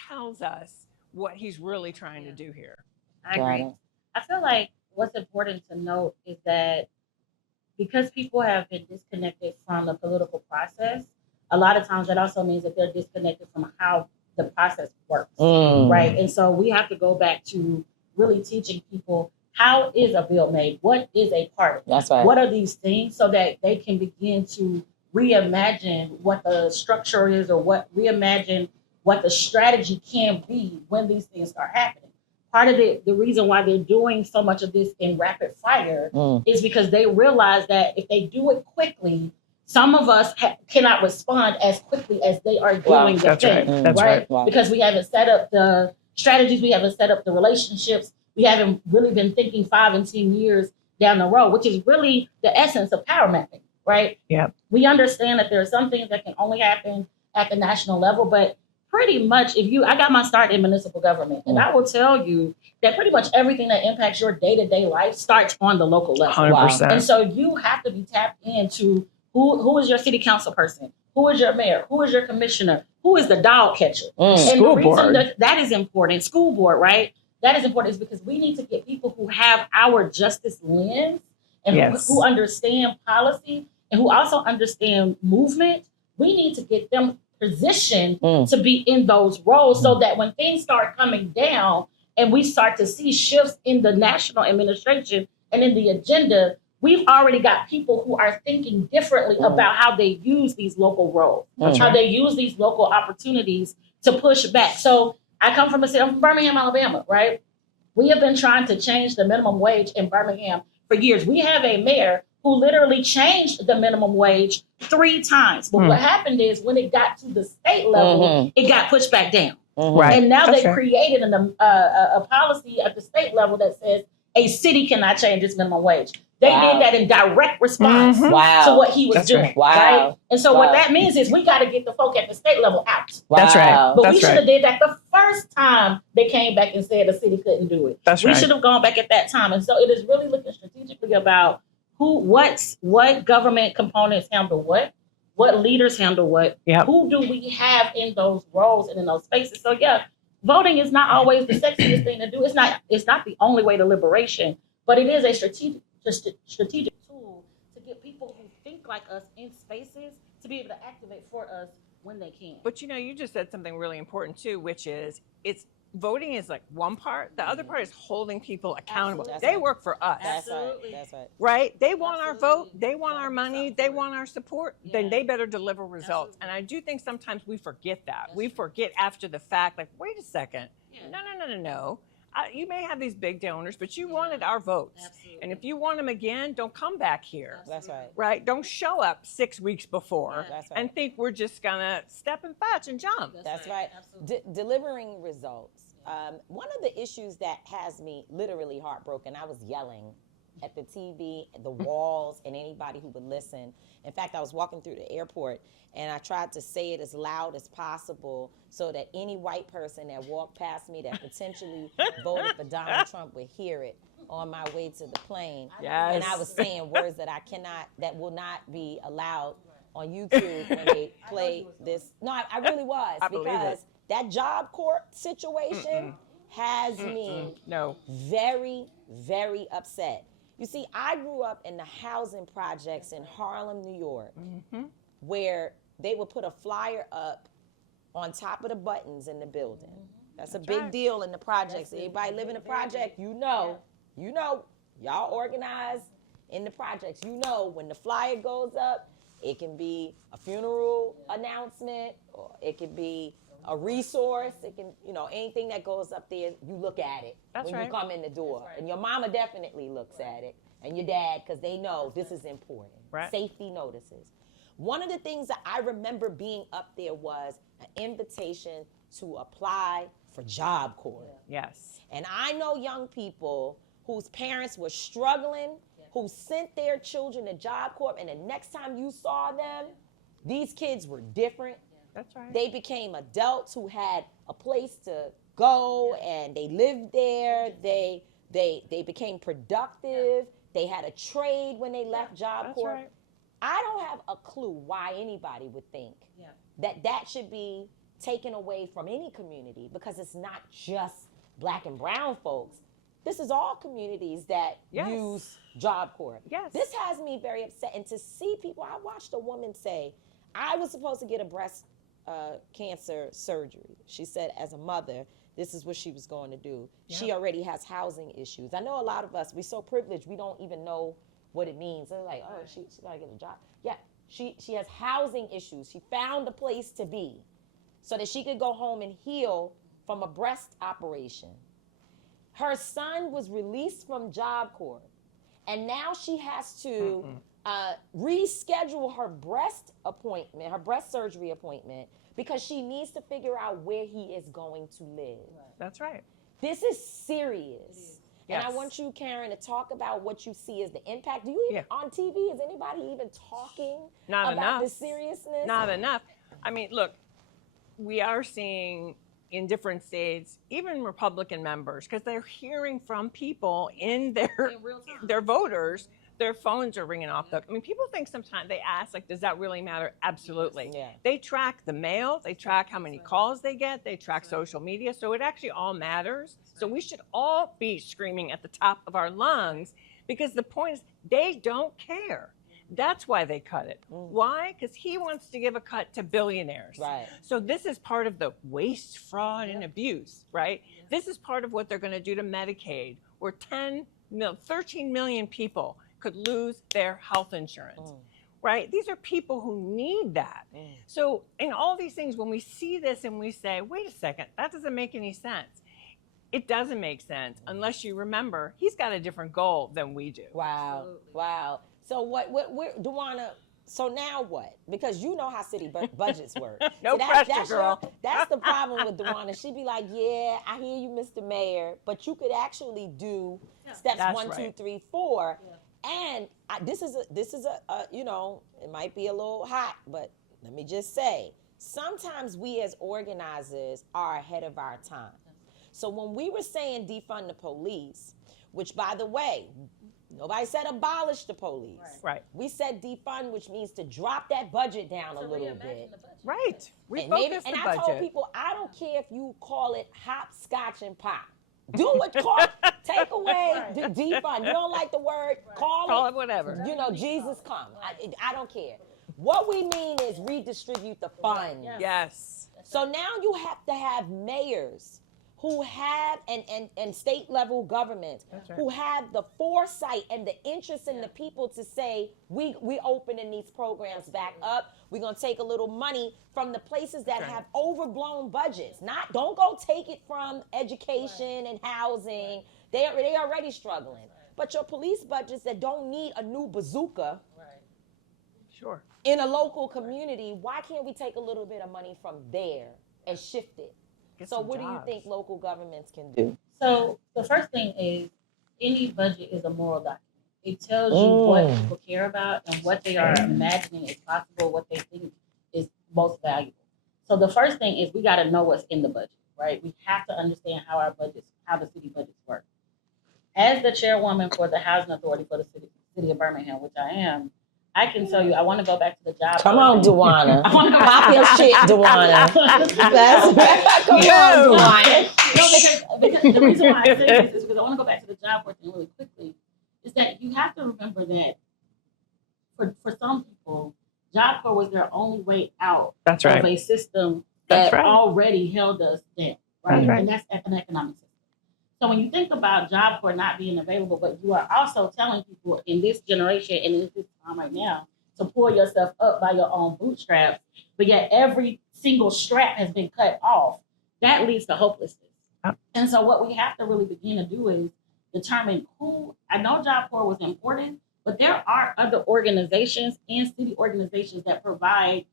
tells us what he's really trying to do here. I agree. I feel like what's important to note is that because people have been disconnected from the political process, a lot of times that also means that they're disconnected from how the process works, right? And so we have to go back to really teaching people, how is a bill made? What is a pardon? That's right. What are these things, so that they can begin to reimagine what the structure is, or reimagine what the strategy can be when these things start happening. Part of the reason why they're doing so much of this in rapid fire is because they realize that if they do it quickly, some of us cannot respond as quickly as they are doing the thing, right? Wow. Because we haven't set up the strategies, we haven't set up the relationships, we haven't really been thinking 5 and 10 years down the road, which is really the essence of power mapping, right? Yeah. We understand that there are some things that can only happen at the national level, but pretty much I got my start in municipal government, and I will tell you that pretty much everything that impacts your day-to-day life starts on the local level. 100%. And so you have to be tapped into who is your city council person, who is your mayor, who is your commissioner, who is the dog catcher. And school the reason board. that is important, school board, right? That is important is because we need to get people who have our justice lens and who understand policy and who also understand movement. We need to get them positioned to be in those roles so that when things start coming down and we start to see shifts in the national administration and in the agenda, we've already got people who are thinking differently about how they use these local roles, how they use these local opportunities to push back. So I come from I'm from Birmingham, Alabama, right? We have been trying to change the minimum wage in Birmingham for years. We have a mayor who literally changed the minimum wage 3 times. But what happened is when it got to the state level, it got pushed back down. Right. And now they've created a policy at the state level that says a city cannot change its minimum wage. They did that in direct response to what he was doing. Right? And so what that means is we got to get the folk at the state level out. That's right. But we should have did that the first time they came back and said the city couldn't do it. We should have gone back at that time. And so it is really looking strategically about what government components handle what leaders handle what, Yep. who do we have in those roles and in those spaces. So yeah, voting is not always the sexiest thing to do. It's not the only way to liberation, but it is a strategic tool to get people who think like us in spaces to be able to activate for us when they can. But you just said something really important too, which is voting is like one part. The other part is holding people accountable. Absolutely. They work for us. That's Absolutely. right. That's right. Right? They want our vote. Absolutely. They want our money. They want our support. Then they better deliver results. Absolutely. And I do think sometimes we forget that. That's We true. forget after the fact, like, wait a second. Yeah. No. You may have these big donors, but you wanted our votes. Absolutely. And if you want them again, don't come back here. That's right. Right? Don't show up 6 weeks before That's right. and think we're just going to step and fetch and jump. That's right. Absolutely. Delivering results. One of the issues that has me literally heartbroken, I was yelling at the TV, the walls, and anybody who would listen. In fact, I was walking through the airport and I tried to say it as loud as possible so that any white person that walked past me that potentially voted for Donald Trump would hear it on my way to the plane. Yes. And I was saying words that that will not be allowed on YouTube when they play this. No, I really was. I believe it. Because that Job Corps situation has me No. very, very upset. You see, I grew up in the housing projects in Harlem, New York, where they would put a flyer up on top of the buttons in the building. That's a big right. deal in the projects. Everybody live in a project, you know, y'all organize in the projects. You know, when the flyer goes up, it can be a funeral announcement, or it could be a resource. It can, anything that goes up there, you look at it That's when right. you come in the door. And your mama definitely looks at it, and your dad, because they know this is important. Right. Safety notices. One of the things that I remember being up there was an invitation to apply for Job Corps. Yes. And I know young people whose parents were struggling, who sent their children to Job Corps, and the next time you saw them, these kids were different. That's right. They became adults who had a place to go, and they lived there. They became productive. They had a trade when they left Job That's Corps. right. I don't have a clue why anybody would think that should be taken away from any community, because it's not just Black and brown folks. This is all communities that Yes. use Job Corps. Yes. This has me very upset. And to see people, I watched a woman say, I was supposed to get a breast cancer surgery. She said, as a mother, this is what she was going to do. Yep. She already has housing issues. I know a lot of us, we're so privileged, we don't even know what it means. They're like, oh, she got to get a job. Yeah, she has housing issues. She found a place to be so that she could go home and heal from a breast operation. Her son was released from Job Corps, and now she has to reschedule her breast appointment, her breast surgery appointment, because she needs to figure out where he is going to live. That's right. This is serious. And I Yes. want you, Karen, to talk about what you see as the impact. Do you even, on TV, is anybody even talking Not about enough. the seriousness? Not enough. I mean, look, we are seeing in different states, even Republican members, because they're hearing from people in real time. their voters, their phones are ringing off the. I mean, people think sometimes they ask, like, does that really matter? Absolutely. Yeah. They track the mail, they track how many calls they get, they track social media, so it actually all matters. So we should all be screaming at the top of our lungs, because the point is they don't care. That's why they cut it. Why? Because he wants to give a cut to billionaires. Right. So this is part of the waste, fraud, and abuse, right? This is part of what they're going to do to Medicaid, where 13 million people could lose their health insurance, right? These are people who need that. So in all these things, when we see this and we say, wait a second, that doesn't make any sense. It doesn't make sense unless you remember he's got a different goal than we do. Wow. Absolutely. Wow. So what Dewana, so now what? Because you know how city budgets work. No So that's pressure, girl. That's the problem with Dewana. She'd be like, yeah, I hear you, Mr. Mayor, but you could actually do steps That's 1, 2, right. 3, 4. And this is a it might be a little hot, but let me just say, sometimes we as organizers are ahead of our time. So when we were saying defund the police, which by the way, Nobody said abolish the police. Right. We said defund, which means to drop that budget down a little bit. Right. And maybe, Refocus and the I budget. told people, I don't care if you call it hopscotch and pop. Do it. Take away the defund. You don't like the word, call it whatever. You know, Jesus come. I don't care. What we mean is redistribute the funds. Yes. So now you have to have mayors who have, and state level governments who have the foresight and the interest in the people to say, we opening these programs back up. We're going to take a little money from the places that have overblown budgets. Don't go take it from education and housing. They already struggling. But your police budgets that don't need a new bazooka Sure. in a local community, why can't we take a little bit of money from there and shift it? So what do you think local governments can do? So the first thing is any budget is a moral document. It tells you what people care about and what they are imagining is possible, what they think is most valuable. So the first thing is we got to know what's in the budget, right? We have to understand how the city budgets work. As the chairwoman for the housing authority for the city of Birmingham, which I am, I can tell you, I want to go back to the job. Come on, Dewana. Pop your shit, Dewana. Come on, Dewana. No, because the reason why I say this is because I want to go back to the job work thing really quickly. Is that you have to remember that for some people, Job Corps was their only way out That's of right. a system That's that right. already held us down, right? That's right. And that's an economic system. So when you think about Job Corps not being available, but you are also telling people in this generation and in this time right now to pull yourself up by your own bootstraps, but yet every single strap has been cut off, that leads to hopelessness. Yep. And so what we have to really begin to do is determine who, I know Job Corps was important, but there are other organizations and city organizations that provide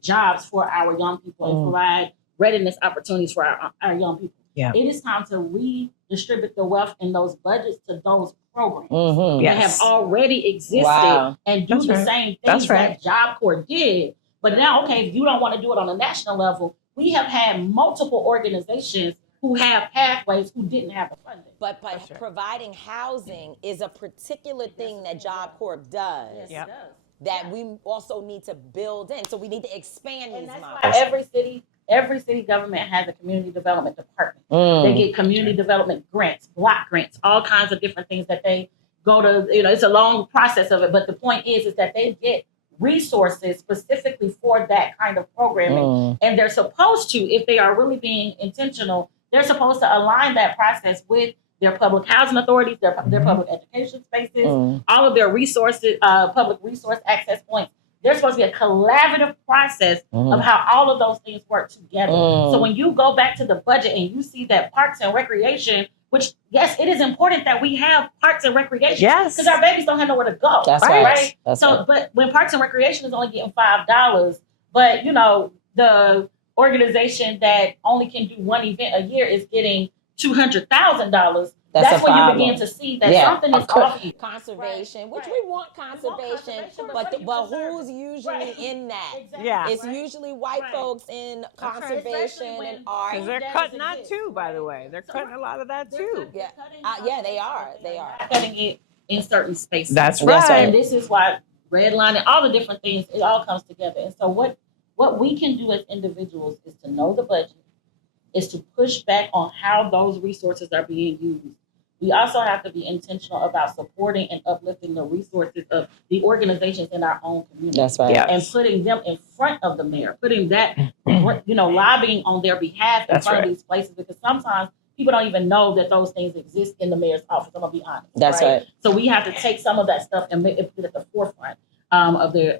jobs for our young people and provide readiness opportunities for our young people. Yeah. It is time to redistribute the wealth in those budgets to those programs Mm-hmm. that have already existed and do That's the right. same That's things right. that Job Corps did. But now, okay, if you don't want to do it on a national level, we have had multiple organizations who have pathways who didn't have the funding. But That's right. providing housing is a particular thing that Job Corps does. Yes, it That we also need to build in. So we need to expand And these that's models. why every city government has a community development department. They get community development grants, block grants, all kinds of different things that they go to, it's a long process of it. But the point is that they get resources specifically for that kind of programming. And they're supposed to, if they are really being intentional, they're supposed to align that process with their public housing authorities, their public education spaces, all of their resources, public resource access points. There's supposed to be a collaborative process of how all of those things work together. So when you go back to the budget and you see that parks and recreation, which, yes, it is important that we have parks and recreation. Yes. Because our babies don't have nowhere to go. That's right. That's right. But when parks and recreation is only getting $5, but, the organization that only can do one event a year is getting $200,000. That's when you begin to see that something is off. Conservation, which Right. we want conservation, but who's usually in that? Exactly. Yeah. It's usually white Right. folks in right. conservation Especially and when- art. Because they're That cutting doesn't that exist, too, by the right? way. They're So cutting a lot of that too. Yeah. Cutting Yeah, they are. They are. Cutting it in certain spaces. That's That's right. And this is why redlining, all the different things, it all comes together. And so what we can do as individuals is to know the budget, is to push back on how those resources are being used. We also have to be intentional about supporting and uplifting the resources of the organizations in our own community. That's right. Yeah. And putting them in front of the mayor, putting that, lobbying on their behalf in That's front right. of these places, because sometimes people don't even know that those things exist in the mayor's office. I'm gonna be honest. That's right. So we have to take some of that stuff and put it at the forefront of their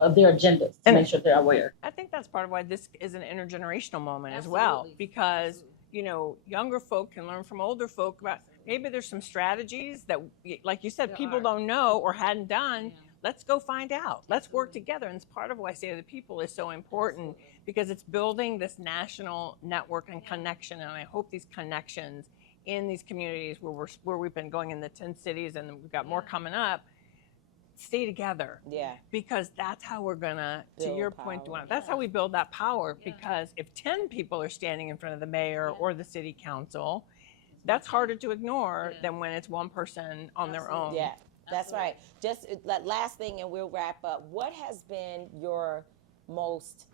agendas to And- make sure they're aware. I think that's part of why this is an intergenerational moment as well, Absolutely. because younger folk can learn from older folk about maybe there's some strategies that, like you said, people don't know or hadn't done. Let's go find out. Let's work together. And it's part of why I say the people is so important, because it's building this national network and connection. And I hope these connections in these communities where we've been going in the 10 cities and we've got more coming up, stay together. Yeah. Because that's how we're gonna, to Build your point, power. Duana, that's how we build that power. Because if 10 people are standing in front of the mayor or the city council, that's harder to ignore than when it's one person on their own. Yeah, that's right. Just last thing, and we'll wrap up. What has been your most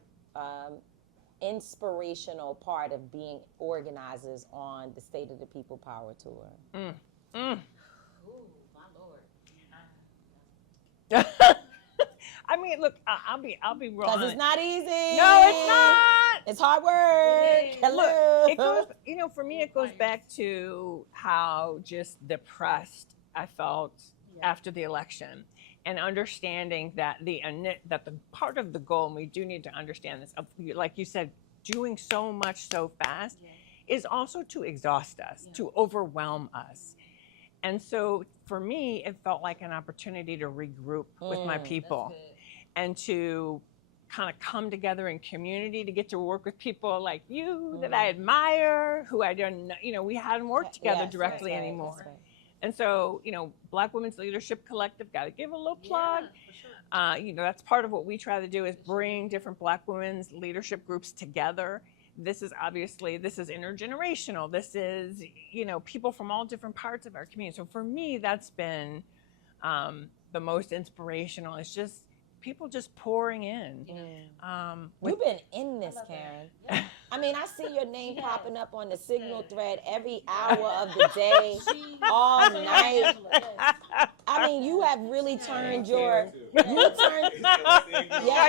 inspirational part of being organizers on the State of the People Power Tour? Ooh, my Lord. I mean, look, I'll be real. Because it's not easy. No, it's not. It's hard work. Hello. Look, it goes. For me, it goes back to how just depressed I felt after the election, and understanding that the part of the goal, and we do need to understand this, like you said, doing so much so fast is also to exhaust us, to overwhelm us. And so for me, it felt like an opportunity to regroup with my people and to kind of come together in community, to get to work with people like you that I admire, who I don't know, we hadn't worked together directly anymore. Right. And so, Black Women's Leadership Collective, got to give a little plug. That's part of what we try to do, is bring different Black women's leadership groups together. This is intergenerational. This is, people from all different parts of our community. So for me, that's been the most inspirational. It's just people just pouring in. You've been in this, Karen. I mean, I see your name popping up on the Signal thread every hour of the day, all night. I mean, you have really turned I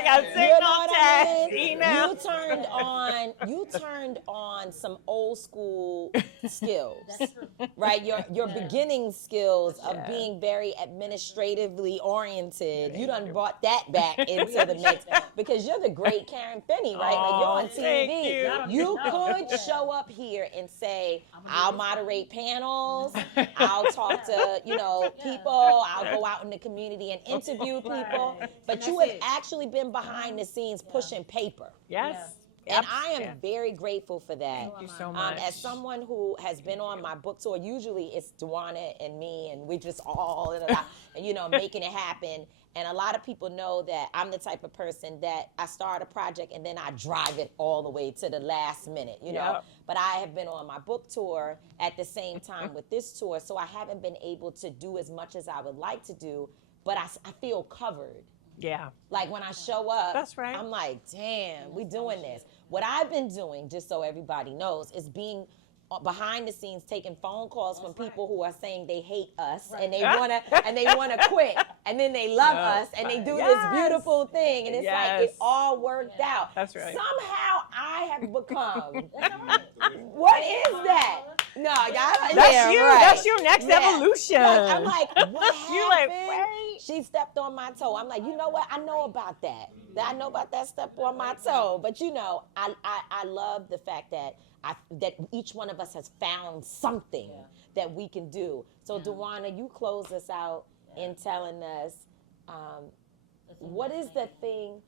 got Signal tag, email. You turned on some old school skills, right? Your beginning skills of being very administratively oriented. You done brought that back into the mix, because you're the great Karen Finney, right? Like, you're on TV. You could show up here and say, I'll moderate panels, I'll talk to, people, I'll go out in the community and interview people, but you have actually been behind the scenes pushing paper. Yes. And I am very grateful for that. Thank you so much. As someone who has been on my book tour, usually it's Duana and me, and we just all and making it happen. And a lot of people know that I'm the type of person that I start a project and then I drive it all the way to the last minute, know. But I have been on my book tour at the same time with this tour, so I haven't been able to do as much as I would like to do, but I feel covered. Yeah. Like, when I show up, that's right. I'm like, damn, we doing this. What I've been doing, just so everybody knows, is being behind the scenes, taking phone calls from people who are saying they hate us and they wanna quit, and then they love us and they do this beautiful thing, and it's like it all worked out. That's right. Somehow I have become. What is that? No, y'all. That's you. Right. That's your next evolution. I'm like, what happened? You're like, wait. She stepped on my toe. I'm like, you know what? I know about that. I know about that step on my toe. But I love the fact that that each one of us has found something that we can do. So Duana, you close us out in telling us what is the thing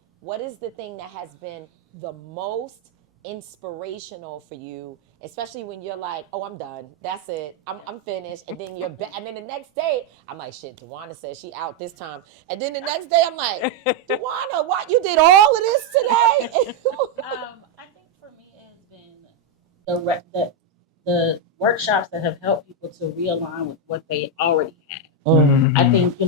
that has been the most inspirational for you, especially when you're like, oh, I'm done, that's it, I'm finished, and then and then the next day I'm like, shit, Duana says she out this time, and then the next day I'm like, Duana, what, you did all of this today? I think for me it has been the workshops that have helped people to realign with what they already had. I think,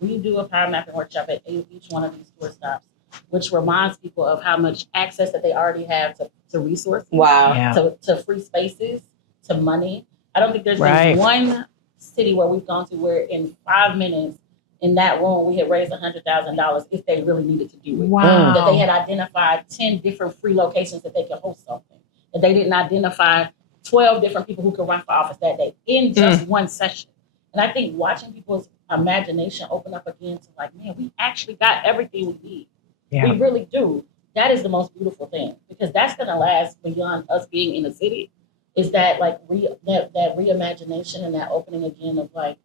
we do a power mapping workshop at each one of these tour stops, which reminds people of how much access that they already have to resources, to free spaces, to money. I don't think there's been one city where we've gone to where in 5 minutes in that room we had raised $100,000 if they really needed to do it. Wow. That they had identified 10 different free locations that they could host something. That they didn't identify 12 different people who could run for office that day in just one session. And I think watching people's imagination open up again to like, man, we actually got everything we need. Yeah. We really do. That is the most beautiful thing, because that's going to last beyond us being in the city. Is that like that reimagination and that opening again of like,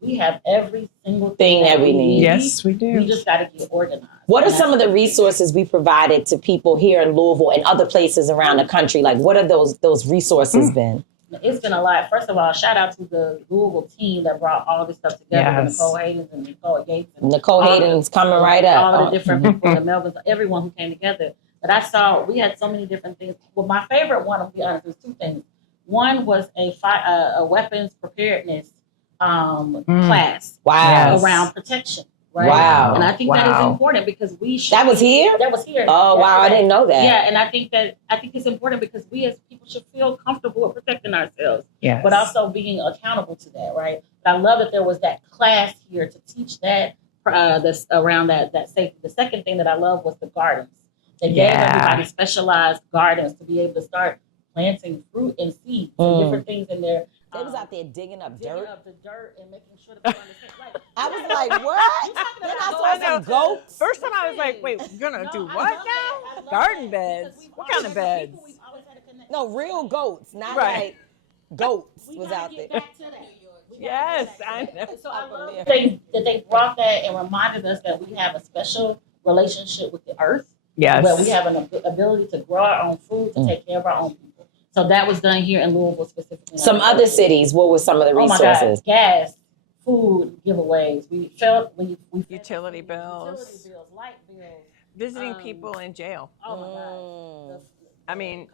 we have every single thing that we need. Yes, we do. We just got to get organized. What are some of the resources we provided to people here in Louisville and other places around the country? Like, what are those resources been? It's been a lot. First of all, shout out to the Louisville team that brought all this stuff together. Nicole Hayden and Nicole Gates. And Nicole Hayden's coming right up. All the different people, the Melvins, everyone who came together. But we had so many different things. Well, my favorite one, to be honest, was two things. One was a weapons preparedness class Wow. around protection. Right. Wow. And I think that is important because we should. That was here? That was here. Oh, wow. I didn't know that. Yeah. And I think it's important because we as people should feel comfortable with protecting ourselves. Yes. But also being accountable to that. Right. But I love that there was that class here to teach that around that safety. The second thing that I love was the gardens. They gave everybody specialized gardens to be able to start planting fruit and seeds and different things in there. They was out there digging up dirt and making sure that they understand. Like, I was like, what? Then I saw some goats. First time I was like, wait, we're going to do what now? Garden beds. What kind of beds? No, real goats, not Right. like goats We was gotta out there. get back to that. Yes, I know. So I love that they brought that and reminded us that we have a special relationship with the earth. Yes. Where we have an ability to grow our own food, to take care of our own people. So that was done here in Louisville specifically. Some other cities, what were some of the resources? Oh my God, gas, food giveaways. We felt Utility bills, light bills, visiting people in jail. Oh my God. I mean,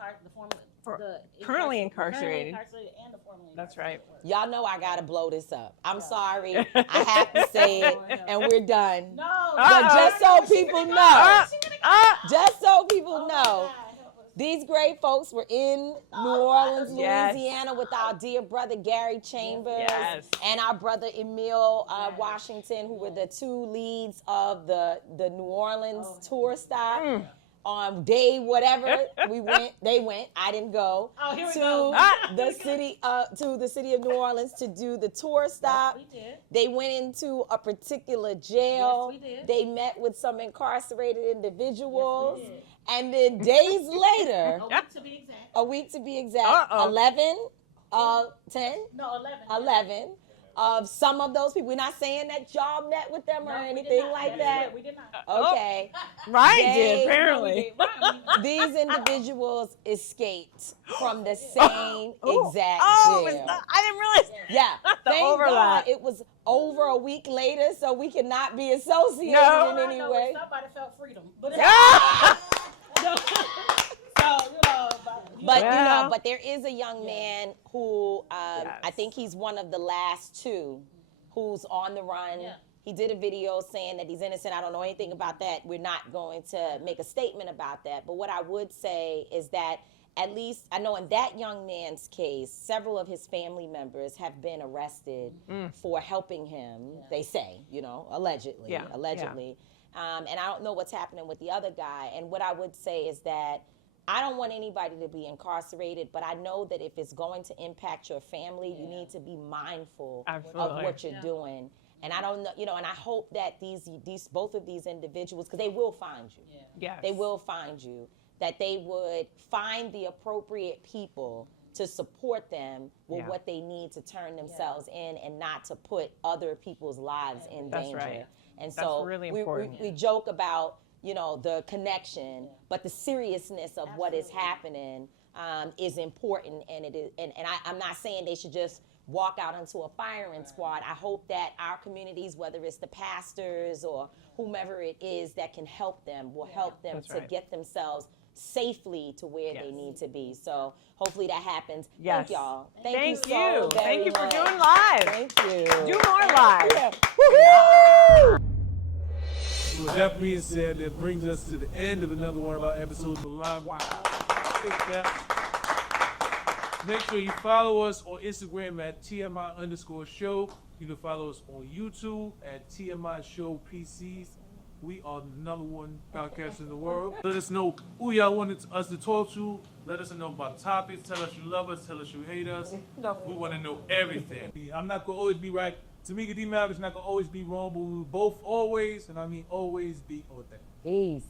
currently incarcerated. And the formerly That's right. Y'all know I gotta blow this up. I'm sorry. I have to say it, and we're done. No. But just so people know, just so people know, these great folks were in New Orleans, Louisiana, with our dear brother Gary Chambers and our brother Emil Washington, who were the two leads of the New Orleans tour stop. On day whatever they went. I didn't go the city to the city of New Orleans to do the tour stop. Yes, we did. They went into a particular jail. Yes, we did. They met with some incarcerated individuals, Yes, we did. and then days later, A week to be exact. 11, 10, No, 11. 11. Of some of those people, we're not saying that y'all met with them or anything like that. We did not. Okay. Ryan did, apparently. These individuals escaped from the same exact jail. I didn't realize. Yeah. The Thank overlap. God it was over a week later, so we cannot be associated No. in any way. Somebody felt freedom. But But there is a young man who I think he's one of the last two who's on the run. Yeah. He did a video saying that he's innocent. I don't know anything about that. We're not going to make a statement about that. But what I would say is that at least I know in that young man's case, several of his family members have been arrested for helping him. Yeah. They say, allegedly. Yeah. And I don't know what's happening with the other guy. And what I would say is that I don't want anybody to be incarcerated, but I know that if it's going to impact your family, you need to be mindful of what you're doing. And I don't know, and I hope that these both of these individuals, because they will find you. Yeah. Yes. They will find you, that they would find the appropriate people to support them with what they need to turn themselves in and not to put other people's lives in danger. That's right. And so really important. We joke about the connection, but the seriousness of what is happening is important, and it is. And I'm not saying they should just walk out into a firing squad. I hope that our communities, whether it's the pastors or whomever it is that can help them, will help them to get themselves safely to where they need to be. So hopefully that happens. Yes. Thank y'all. Thank you. So very Thank you for much. doing live. Thank you. Do more live. Yeah. Woo-hoo! With that being said, that brings us to the end of another one of our episodes of Live. Wow. Make sure you follow us on Instagram at TMI_show. You can follow us on YouTube at TMI Show PCs. We are the number one podcast in the world. Let us know who y'all wanted us to talk to. Let us know about topics. Tell us you love us. Tell us you hate us. We want to know everything. I'm not going to always be right. Tamika D. Mallory's not going to always be wrong, but we will both always, and I mean always, be on that. Peace.